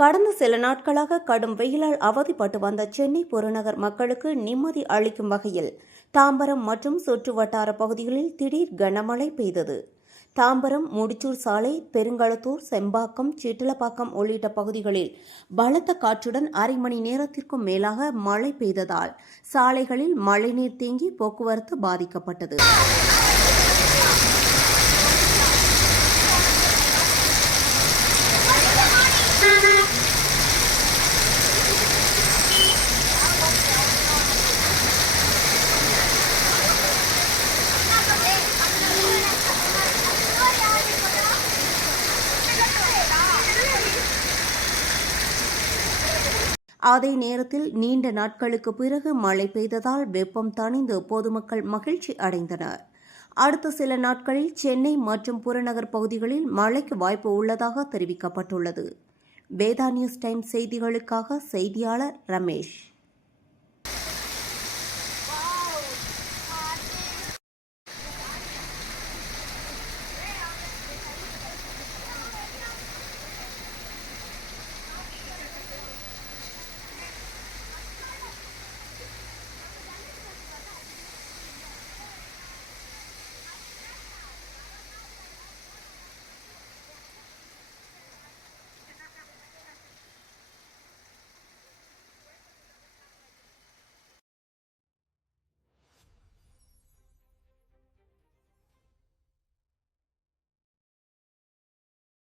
கடந்த சில நாட்களாக கடும் வெயிலால் அவதிப்பட்டு வந்த சென்னை புறநகர் மக்களுக்கு நிம்மதி அளிக்கும் வகையில் தாம்பரம் மற்றும் சுற்று வட்டார பகுதிகளில் திடீர் கனமழை பெய்தது. தாம்பரம், முடிச்சூர் சாலை, பெருங்களத்தூர், செம்பாக்கம், சிட்டிலப்பாக்கம் உள்ளிட்ட பகுதிகளில் பலத்த காற்றுடன் அரை மணி நேரத்திற்கும் மேலாக மழை பெய்ததால் சாலைகளில் மழைநீர் தேங்கி போக்குவரத்து பாதிக்கப்பட்டது. அதே நேரத்தில் நீண்ட நாட்களுக்கு பிறகு மழை பெய்ததால் வெப்பம் தணிந்து பொதுமக்கள் மகிழ்ச்சி அடைந்தனர். அடுத்த சில நாட்களில் சென்னை மற்றும் புறநகர் பகுதிகளில் மழைக்கு வாய்ப்பு உள்ளதாக தெரிவிக்கப்பட்டுள்ளது. வேதா நியூஸ் டைம் செய்திகளுக்காக செய்தியாளர் ரமேஷ்.